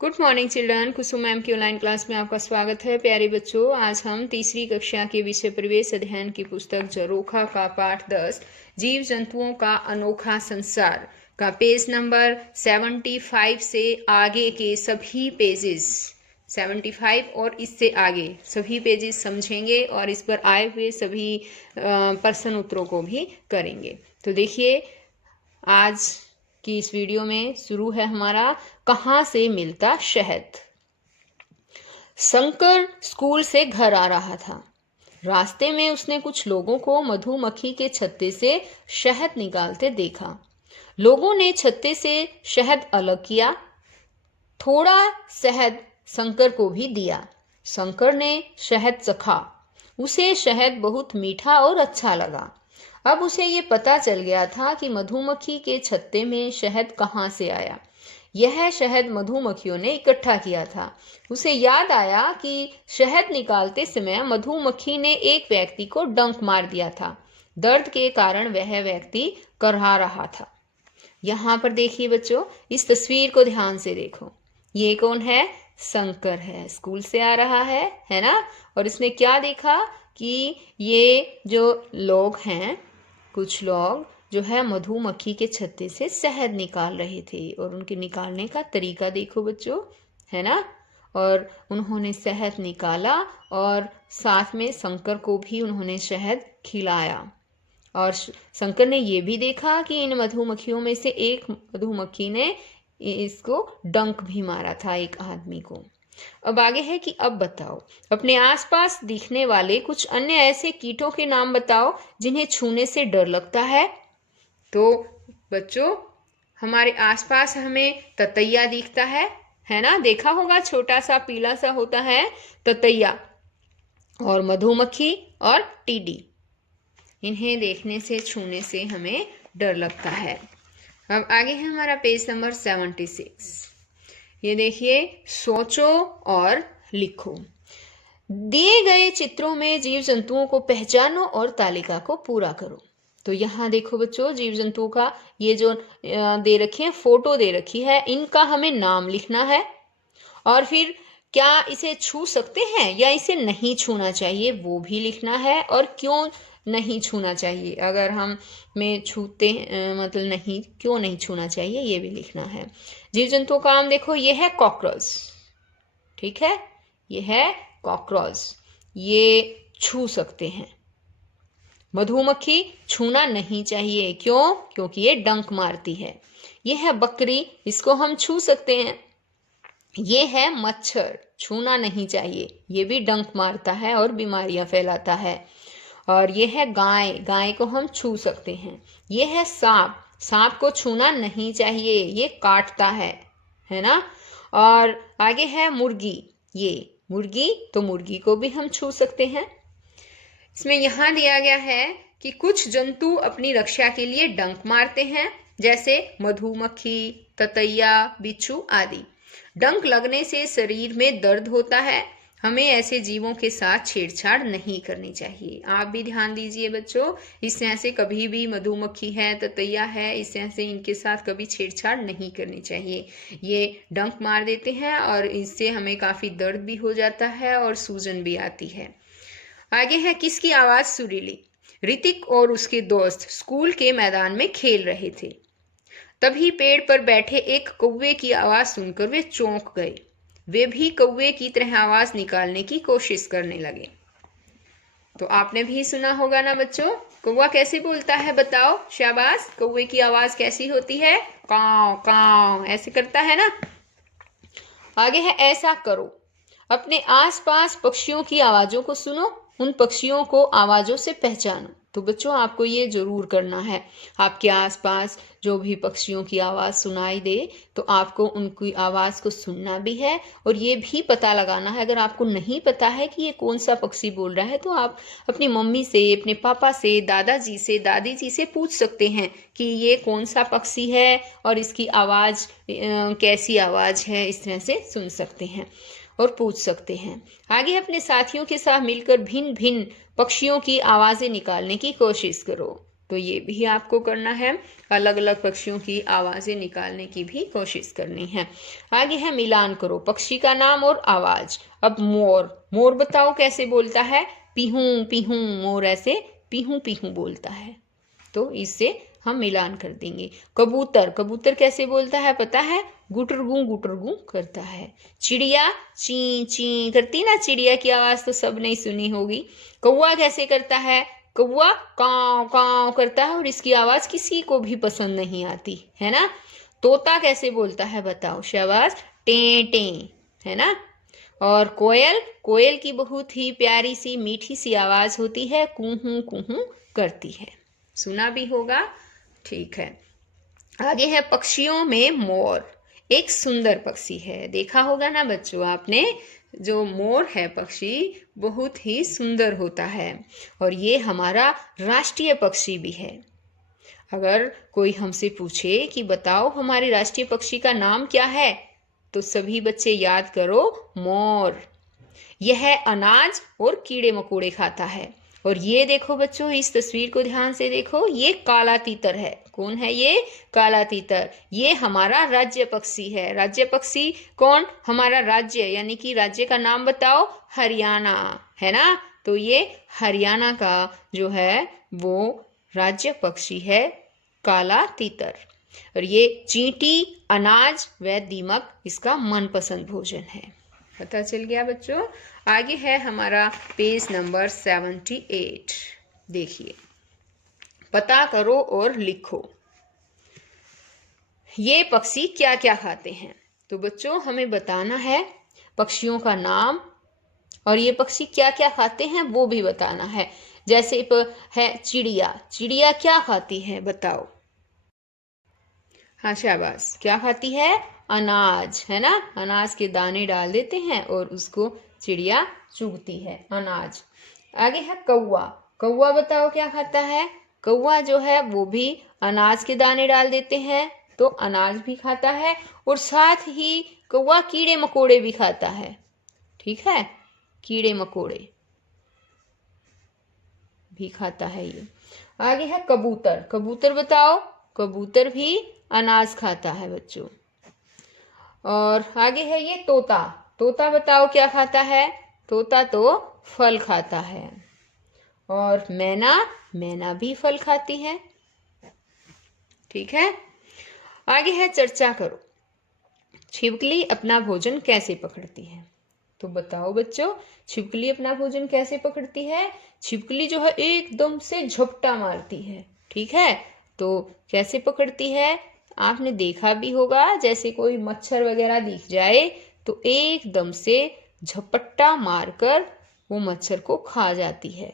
Good morning children. Kusum ma'am की online class में आपका स्वागत है। प्यारे बच्चों, आज हम तीसरी कक्षा के विषय परिवेश अध्ययन की पुस्तक झरोखा का पाठ 10 जीव जंतुओं का अनोखा संसार का पेज नंबर 75 से आगे के सभी पेजेस 75 और इससे आगे सभी पेजेस समझेंगे और इस पर आए हुए सभी प्रश्न उत्तरों को भी करेंगे। तो देखिए, आज कि इस वीडियो में शुरू है हमारा कहाँ से मिलता शहद। शंकर स्कूल से घर आ रहा था। रास्ते में उसने कुछ लोगों को मधुमक्खी के छत्ते से शहद निकालते देखा। लोगों ने छत्ते से शहद अलग किया। थोड़ा शहद शंकर को भी दिया। शंकर ने शहद चखा। उसे शहद बहुत मीठा और अच्छा लगा। अब उसे ये पता चल गया था कि मधुमक्खी के छत्ते में शहद कहाँ से आया। यह शहद मधुमक्खियों ने इकट्ठा किया था। उसे याद आया कि शहद निकालते समय मधुमक्खी ने एक व्यक्ति को डंक मार दिया था। दर्द के कारण वह व्यक्ति करहा रहा था। यहाँ पर देखिए बच्चों, इस तस्वीर को ध्यान से देखो। ये कौन है? शंकर है। स्कूल से आ रहा है ना। और इसने क्या देखा कि ये जो लोग हैं, कुछ लोग जो है मधुमक्खी के छत्ते से शहद निकाल रहे थे और उनके निकालने का तरीका देखो बच्चों, है ना। और उन्होंने शहद निकाला और साथ में शंकर को भी उन्होंने शहद खिलाया। और शंकर ने ये भी देखा कि इन मधुमक्खियों में से एक मधुमक्खी ने इसको डंक भी मारा था, एक आदमी को। अब आगे है कि अब बताओ, अपने आसपास दिखने वाले कुछ अन्य ऐसे कीटों के नाम बताओ जिन्हें छूने से डर लगता है। तो बच्चों, हमारे आसपास हमें ततैया दिखता है ना। देखा होगा, छोटा सा पीला सा होता है ततैया। और मधुमक्खी और टीडी, इन्हें देखने से छूने से हमें डर लगता है। अब आगे है हमारा पेज नंबर 76। ये देखिए, सोचो और लिखो। दिए गए चित्रों में जीव जंतुओं को पहचानो और तालिका को पूरा करो। तो यहाँ देखो बच्चों, जीव जंतुओं का ये जो दे रखे हैं, फोटो दे रखी है, इनका हमें नाम लिखना है। और फिर क्या इसे छू सकते हैं या इसे नहीं छूना चाहिए वो भी लिखना है। और क्यों नहीं छूना चाहिए, अगर हम में छूते मतलब नहीं, क्यों नहीं छूना चाहिए ये भी लिखना है। जीव जंतुओं का नाम देखो, ये है कॉकरोच, ठीक है, ये है कॉकरोच, ये छू सकते हैं। मधुमक्खी छूना नहीं चाहिए, क्यों? क्योंकि ये डंक मारती है। ये है बकरी, इसको हम छू सकते हैं। ये है मच्छर, छूना नहीं चाहिए, ये भी डंक मारता है और बीमारियां फैलाता है। और ये है गाय, गाय को हम छू सकते हैं। ये है सांप, सांप को छूना नहीं चाहिए, ये काटता है ना। और आगे है मुर्गी, ये मुर्गी, तो मुर्गी को भी हम छू सकते हैं। इसमें यहाँ दिया गया है कि कुछ जंतु अपनी रक्षा के लिए डंक मारते हैं, जैसे मधुमक्खी, ततैया, बिच्छू आदि। डंक लगने से शरीर में दर्द होता है। हमें ऐसे जीवों के साथ छेड़छाड़ नहीं करनी चाहिए। आप भी ध्यान दीजिए बच्चों, इस तरह से कभी भी मधुमक्खी है, ततैया है, इस तरह से इनके साथ कभी छेड़छाड़ नहीं करनी चाहिए। ये डंक मार देते हैं और इससे हमें काफ़ी दर्द भी हो जाता है और सूजन भी आती है। आगे है, किसकी आवाज़ सुरीली? ऋतिक और उसके दोस्त स्कूल के मैदान में खेल रहे थे। तभी पेड़ पर बैठे एक कौवे की आवाज़ सुनकर वे चौंक गए। वे भी कौवे की तरह आवाज निकालने की कोशिश करने लगे। तो आपने भी सुना होगा ना बच्चों, कौवा कैसे बोलता है बताओ? शाबाश, कौवे की आवाज कैसी होती है? काव काव, ऐसे करता है ना। आगे है, ऐसा करो। अपने आसपास पक्षियों की आवाजों को सुनो, उन पक्षियों को आवाजों से पहचानो। तो बच्चों, आपको ये जरूर करना है। आपके आसपास जो भी पक्षियों की आवाज़ सुनाई दे तो आपको उनकी आवाज़ को सुनना भी है और ये भी पता लगाना है। अगर आपको नहीं पता है कि ये कौन सा पक्षी बोल रहा है तो आप अपनी मम्मी से, अपने पापा से, दादाजी से, दादी जी से पूछ सकते हैं कि ये कौन सा पक्षी है और इसकी आवाज़ कैसी आवाज़ है। इस तरह से सुन सकते हैं और पूछ सकते हैं। आगे अपने साथियों के साथ मिलकर भिन्न भिन्न पक्षियों की आवाज़ें निकालने की कोशिश करो। तो ये भी आपको करना है। अलग अलग पक्षियों की आवाज़ें निकालने की भी कोशिश करनी है। आगे है मिलान करो पक्षी का नाम और आवाज़। अब मोर, मोर बताओ कैसे बोलता है? पीहू पीहू, मोर ऐसे पीहू पीहू बोलता है। तो इससे हम मिलान कर देंगे। कबूतर, कबूतर कैसे बोलता है पता है? गुटरगू करता है। चिड़िया ची ची करती ना, चिड़िया की आवाज तो सब ने सुनी होगी। कौवा कैसे करता है? कौवा काव काव करता है और इसकी आवाज किसी को भी पसंद नहीं आती है ना। तोता कैसे बोलता है बताओ? शाबाश, टे टे, है ना। और कोयल, कोयल की बहुत ही प्यारी सी मीठी सी आवाज होती है, कुहू करती है, सुना भी होगा। ठीक है, आगे है पक्षियों में मोर। एक सुंदर पक्षी है, देखा होगा ना बच्चों आपने, जो मोर है पक्षी बहुत ही सुंदर होता है और ये हमारा राष्ट्रीय पक्षी भी है। अगर कोई हमसे पूछे कि बताओ हमारे राष्ट्रीय पक्षी का नाम क्या है, तो सभी बच्चे याद करो, मोर। यह अनाज और कीड़े मकोड़े खाता है। और ये देखो बच्चों, इस तस्वीर को ध्यान से देखो, ये काला तीतर है। कौन है ये? काला तीतर। ये हमारा राज्य पक्षी है। राज्य पक्षी कौन? हमारा राज्य, यानी कि राज्य का नाम बताओ, हरियाणा, है ना। तो ये हरियाणा का जो है वो राज्य पक्षी है काला तीतर। और ये चींटी, अनाज व दीमक इसका मनपसंद भोजन है। पता चल गया बच्चों। आगे है हमारा पेज नंबर 78। देखिए, पता करो और लिखो ये पक्षी क्या क्या खाते हैं। तो बच्चों हमें बताना है पक्षियों का नाम और ये पक्षी क्या क्या खाते हैं वो भी बताना है। जैसे है चिड़िया, चिड़िया क्या खाती है बताओ? हाँ शाबाश, क्या खाती है? अनाज, है ना। अनाज के दाने डाल देते हैं और उसको चिड़िया चुगती है, अनाज। आगे है कौवा। कौवा बताओ क्या खाता है? कौवा जो है वो भी अनाज के दाने डाल देते हैं तो अनाज भी खाता है और साथ ही कौवा कीड़े मकोड़े भी खाता है। ठीक है, कीड़े मकोड़े भी खाता है ये। आगे है कबूतर। कबूतर बताओ? कबूतर भी अनाज खाता है बच्चों। और आगे है ये तोता। तोता बताओ क्या खाता है? तोता तो फल खाता है। और मैना, मैना भी फल खाती है। ठीक है, आगे है चर्चा करो। छिपकली अपना भोजन कैसे पकड़ती है? तो बताओ बच्चों, छिपकली अपना भोजन कैसे पकड़ती है? छिपकली जो है एकदम से झपटा मारती है। ठीक है, तो कैसे पकड़ती है? आपने देखा भी होगा, जैसे कोई मच्छर वगैरह दिख जाए तो एकदम से झपट्टा मारकर वो मच्छर को खा जाती है।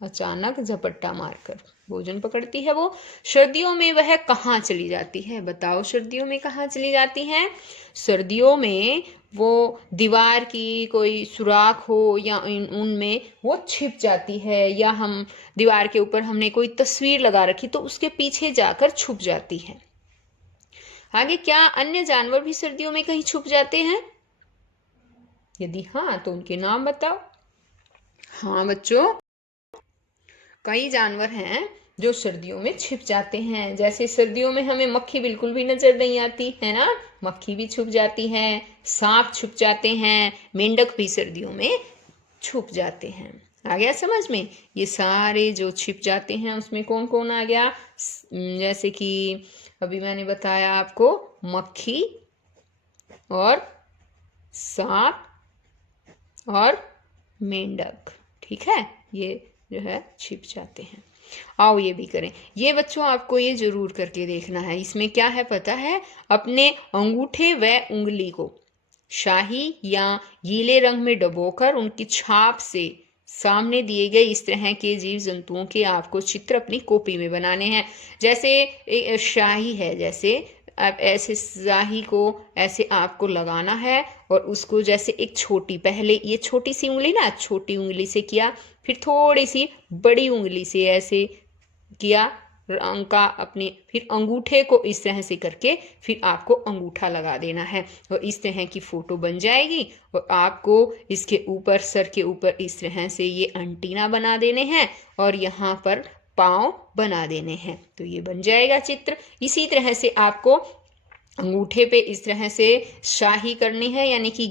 अचानक झपट्टा मारकर भोजन पकड़ती है वो। सर्दियों में वह कहाँ चली जाती है? बताओ, सर्दियों में कहाँ चली जाती है? सर्दियों में वो दीवार की कोई सुराख हो या उनमें वो छिप जाती है, या हम दीवार के ऊपर हमने कोई तस्वीर लगा रखी तो उसके पीछे जाकर छुप जाती है। आगे, क्या अन्य जानवर भी सर्दियों में कहीं छुप जाते हैं? यदि हाँ तो उनके नाम बताओ। हाँ बच्चों, कई जानवर हैं जो सर्दियों में छिप जाते हैं। जैसे सर्दियों में हमें मक्खी बिल्कुल भी नजर नहीं आती है ना, मक्खी भी छुप जाती है, सांप छुप जाते हैं, मेंढक भी सर्दियों में छुप जाते हैं। आ गया समझ में? ये सारे जो छिप जाते हैं उसमें कौन कौन आ गया? जैसे कि अभी मैंने बताया आपको, मक्खी और सांप और मेंढक। ठीक है, ये जो है छिप जाते हैं। आओ ये भी करें। ये बच्चों आपको ये जरूर करके देखना है। इसमें क्या है पता है? अपने अंगूठे व उंगली को शाही या गीले रंग में डुबोकर उनकी छाप से सामने दिए गए इस तरह के जीव जंतुओं के आपको चित्र अपनी कॉपी में बनाने हैं। जैसे शाही है, जैसे आप ऐसे शाही को ऐसे आपको लगाना है और उसको जैसे एक छोटी, पहले ये छोटी सी उंगली ना, छोटी उंगली से किया, फिर थोड़ी सी बड़ी उंगली से ऐसे किया रंग का अपने, फिर अंगूठे को इस तरह से करके फिर आपको अंगूठा लगा देना है और इस तरह की फोटो बन जाएगी। और आपको इसके ऊपर, सर के ऊपर इस तरह से ये एंटीना बना देने हैं और यहाँ पर पाँव बना देने हैं। तो ये बन जाएगा चित्र। इसी तरह से आपको अंगूठे पे इस तरह से स्याही करनी है, यानी कि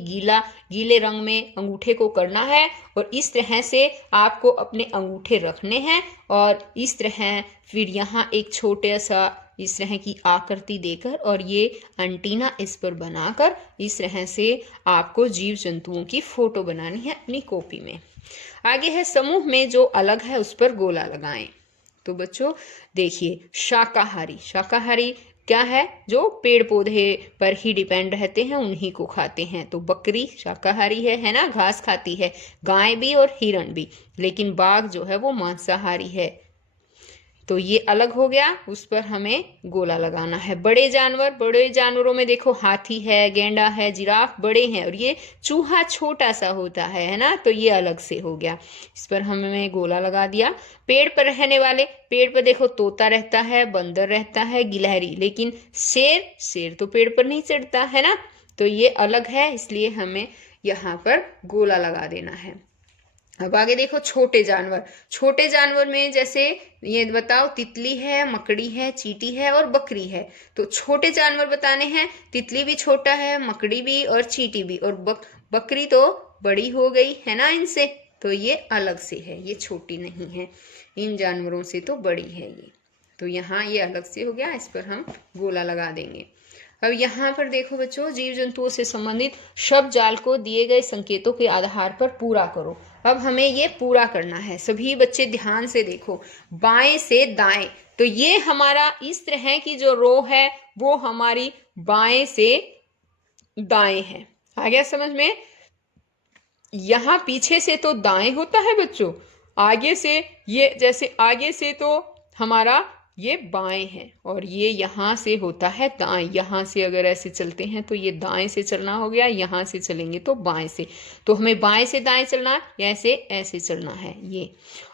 गीले रंग में अंगूठे को करना है और इस तरह से आपको अपने अंगूठे रखने हैं और इस तरह फिर यहाँ एक छोटे सा इस तरह की आकृति देकर और ये एंटीना इस पर बनाकर इस तरह से आपको जीव जंतुओं की फोटो बनानी है अपनी कॉपी में। आगे है समूह में जो अलग है उस पर गोला लगाएं। तो बच्चों देखिए, शाकाहारी क्या है? जो पेड़ पौधे पर ही डिपेंड रहते हैं, उन्हीं को खाते हैं। तो बकरी शाकाहारी है ना, घास खाती है, गाय भी और हिरण भी। लेकिन बाघ जो है वो मांसाहारी है। तो ये अलग हो गया, उस पर हमें गोला लगाना है। बड़े जानवरों में देखो हाथी है, गेंडा है, जिराफ बड़े हैं और ये चूहा छोटा सा होता है ना, तो ये अलग से हो गया, इस पर हमने गोला लगा दिया। पेड़ पर रहने वाले, पेड़ पर देखो तोता रहता है, बंदर रहता है, गिलहरी, लेकिन शेर तो पेड़ पर नहीं चढ़ता है ना, तो ये अलग है, इसलिए हमें यहाँ पर गोला लगा देना है। अब आगे देखो छोटे जानवर में जैसे ये बताओ, तितली है, मकड़ी है, चींटी है और बकरी है। तो छोटे जानवर बताने हैं, तितली भी छोटा है, मकड़ी भी और चींटी भी, और बकरी तो बड़ी हो गई है ना इनसे, तो ये अलग से है, ये छोटी नहीं है, इन जानवरों से तो बड़ी है ये। तो यहाँ ये अलग से हो गया, इस पर हम गोला लगा देंगे। अब यहाँ पर देखो बच्चों, जीव जंतुओं से संबंधित शब्द जाल को दिए गए संकेतों के आधार पर पूरा करो। अब हमें ये पूरा करना है। सभी बच्चे ध्यान से देखो, बाएं से दाएं, तो ये हमारा इस तरह की जो रो है वो हमारी बाएं से दाएं है। आ गया समझ में? यहाँ पीछे से तो दाएं होता है बच्चों, आगे से ये जैसे आगे से तो हमारा ये बाएं है और ये यहाँ से होता है दाएं। यहाँ से अगर ऐसे चलते हैं तो ये दाएं से चलना हो गया, यहाँ से चलेंगे तो बाएं से। तो हमें बाएं से दाएं चलना है, ऐसे चलना है ये।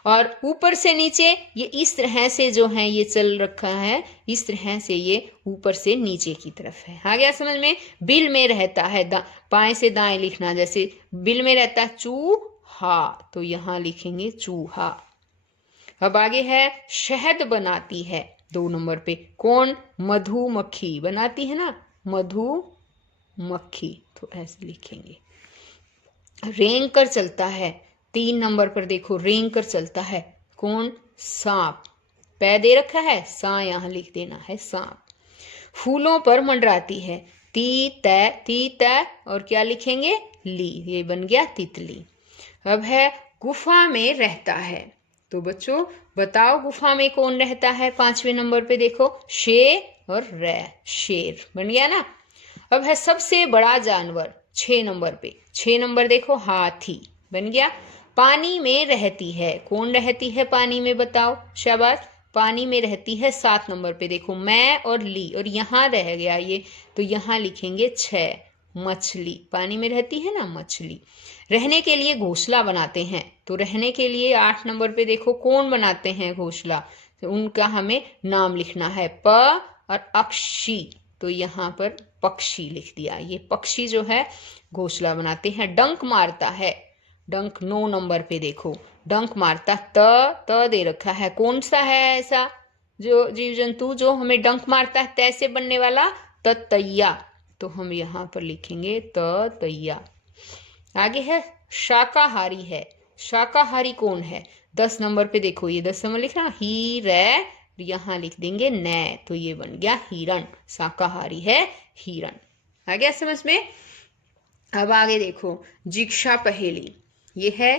और ऊपर से नीचे ये इस तरह से जो है ये चल रखा है, इस तरह से ये ऊपर से नीचे की तरफ है। आ गया समझ में? बिल में रहता है, बाएं से दाएं लिखना, जैसे बिल में रहता है चूहा, तो यहाँ लिखेंगे चूहा। अब आगे है शहद बनाती है, 2 नंबर पे। कौन? मधुमक्खी बनाती है ना, मधुमक्खी, तो ऐसे लिखेंगे। रेंग कर चलता है, 3 नंबर पर देखो, रेंग कर चलता है। कौन? सांप, पै दे रखा है, सा यहाँ लिख देना है, सांप। फूलों पर मंडराती है, ती तै और क्या लिखेंगे? ली, ये बन गया तितली। अब है गुफा में रहता है, तो बच्चों बताओ गुफा में कौन रहता है? 5वें नंबर पे देखो, शेर और शेर बन गया ना। अब है सबसे बड़ा जानवर, 6 नंबर पे, 6 नंबर देखो, हाथी बन गया। पानी में रहती है, कौन रहती है पानी में बताओ? शाबाश, पानी में रहती है 7 नंबर पे देखो, मैं और ली, और यहाँ रह गया ये, तो यहाँ लिखेंगे 6, मछली, पानी में रहती है ना मछली। रहने के लिए घोंसला बनाते हैं, तो रहने के लिए 8 नंबर पे देखो, कौन बनाते हैं घोंसला? तो उनका हमें नाम लिखना है, प और अक्षी, तो यहाँ पर पक्षी लिख दिया। ये पक्षी जो है घोंसला बनाते हैं। डंक मारता है, डंक 9 नंबर पे देखो, डंक मारता, त दे रखा है, कौन सा है ऐसा जो जीव जंतु जो हमें डंक मारता है, तैसे बनने वाला? ततैया, तो हम यहाँ पर लिखेंगे ततैया। आगे है शाकाहारी है, शाकाहारी कौन है? 10 नंबर पे देखो, ये 10 नंबर लिखना, ही रे, यहाँ लिख देंगे नै, तो ये बन गया हिरण, शाकाहारी है हिरण। आ गया समझ में? अब आगे देखो, जिज्ञासा पहेली, ये है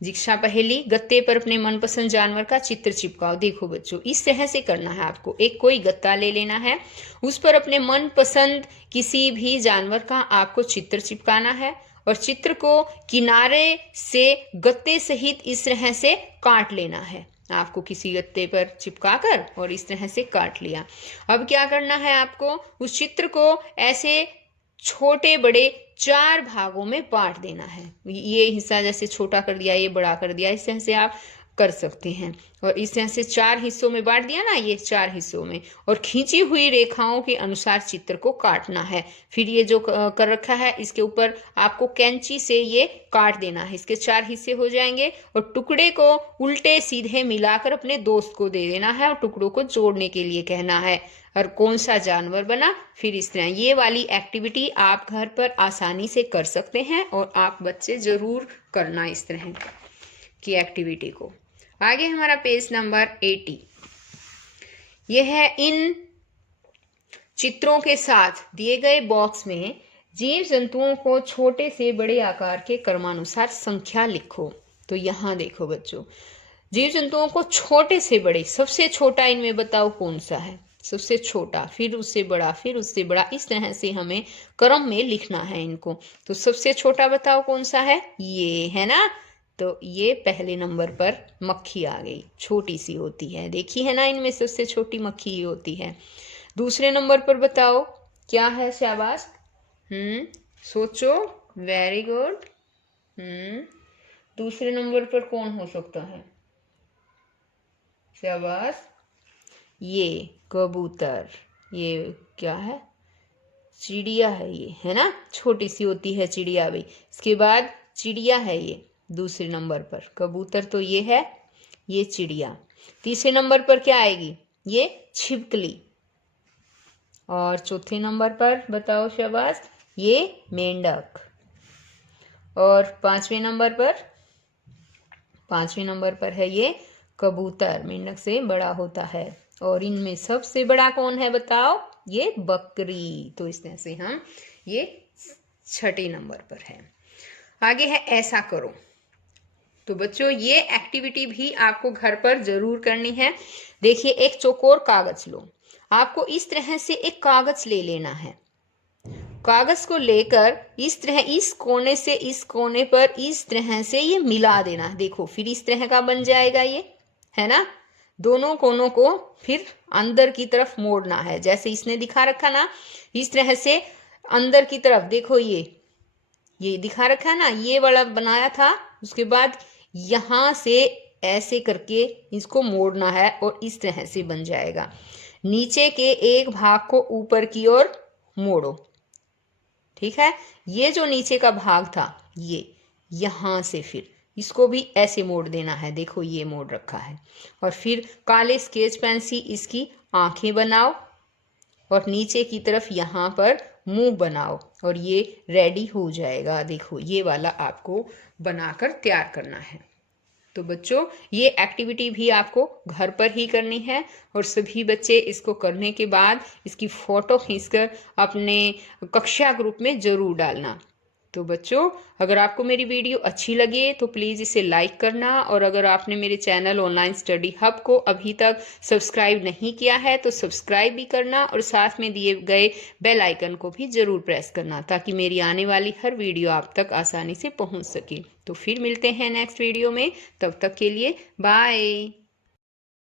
जिज्ञासा पहेली। गत्ते पर अपने मनपसंद जानवर का चित्र चिपकाओ। देखो बच्चों, इस तरह से करना है आपको, एक कोई गत्ता ले लेना है, उस पर अपने मनपसंद किसी भी जानवर का आपको चित्र चिपकाना है और चित्र को किनारे से गत्ते सहित इस तरह से काट लेना है। आपको किसी गत्ते पर चिपका कर और इस तरह से काट लिया। अब क्या करना है आपको? उस चित्र को ऐसे छोटे बड़े 4 भागों में बांट देना है। ये हिस्सा जैसे छोटा कर दिया, ये बड़ा कर दिया, इस तरह से आप कर सकते हैं। और इस तरह से 4 हिस्सों में बांट दिया ना, ये 4 हिस्सों में, और खींची हुई रेखाओं के अनुसार चित्र को काटना है। फिर ये जो कर रखा है इसके ऊपर आपको कैंची से ये काट देना है। इसके 4 हिस्से हो जाएंगे और टुकड़े को उल्टे सीधे मिलाकर अपने दोस्त को दे देना है और टुकड़ों को जोड़ने के लिए कहना है। और कौन सा जानवर बना, फिर इस तरह ये वाली एक्टिविटी आप घर पर आसानी से कर सकते हैं और आप बच्चे जरूर करना इस तरह की एक्टिविटी को। आगे हमारा पेज नंबर 80, यह है इन चित्रों के साथ दिए गए बॉक्स में जीव जंतुओं को छोटे से बड़े आकार के क्रमानुसार संख्या लिखो। तो यहाँ देखो बच्चों, जीव जंतुओं को छोटे से बड़े, सबसे छोटा इनमें बताओ कौन सा है, सबसे छोटा, फिर उससे बड़ा, फिर उससे बड़ा, इस तरह से हमें क्रम में लिखना है इनको। तो सबसे छोटा बताओ कौन सा है, ये है ना। तो ये पहले नंबर पर मक्खी आ गई, छोटी सी होती है, देखी है ना, इनमें सबसे छोटी मक्खी ही होती है। दूसरे नंबर पर बताओ क्या है, शाबाश, सोचो, वेरी गुड। दूसरे नंबर पर कौन हो सकता है, शाबाश, ये कबूतर, ये क्या है, चिड़िया है ये, है ना, छोटी सी होती है चिड़िया भी। इसके बाद चिड़िया है ये दूसरे नंबर पर, कबूतर तो ये है, ये चिड़िया। तीसरे नंबर पर क्या आएगी, ये छिपकली। और चौथे नंबर पर बताओ शाबाश, ये मेंढक। और पांचवें नंबर पर है ये कबूतर, मेंढक से बड़ा होता है। और इनमें सबसे बड़ा कौन है बताओ, ये बकरी। तो इस तरह से हम ये छठे नंबर पर है। आगे है ऐसा करो। तो बच्चों ये एक्टिविटी भी आपको घर पर जरूर करनी है। देखिए, एक चौकोर कागज लो, आपको इस तरह से एक कागज ले लेना है। कागज को लेकर इस तरह इस कोने से इस कोने पर इस तरह से ये मिला देना है। देखो, फिर इस तरह का बन जाएगा ये, है ना। दोनों कोनों को फिर अंदर की तरफ मोड़ना है, जैसे इसने दिखा रखा ना, इस तरह से अंदर की तरफ। देखो ये दिखा रखा है ना, ये वाला बनाया था। उसके बाद यहाँ से ऐसे करके इसको मोड़ना है और इस तरह से बन जाएगा। नीचे के एक भाग को ऊपर की ओर मोड़ो, ठीक है। ये जो नीचे का भाग था, ये यहाँ से फिर इसको भी ऐसे मोड़ देना है। देखो ये मोड़ रखा है। और फिर काले स्केच पेन से इसकी आंखें बनाओ और नीचे की तरफ यहाँ पर मुंह बनाओ और ये रेडी हो जाएगा। देखो ये वाला आपको बनाकर तैयार करना है। तो बच्चों ये एक्टिविटी भी आपको घर पर ही करनी है और सभी बच्चे इसको करने के बाद इसकी फोटो खींचकर अपने कक्षा ग्रुप में जरूर डालना। तो बच्चों अगर आपको मेरी वीडियो अच्छी लगे तो प्लीज़ इसे लाइक करना, और अगर आपने मेरे चैनल ऑनलाइन स्टडी हब को अभी तक सब्सक्राइब नहीं किया है तो सब्सक्राइब भी करना और साथ में दिए गए बेल आइकन को भी ज़रूर प्रेस करना ताकि मेरी आने वाली हर वीडियो आप तक आसानी से पहुंच सके। तो फिर मिलते हैं नेक्स्ट वीडियो में, तब तक के लिए बाय।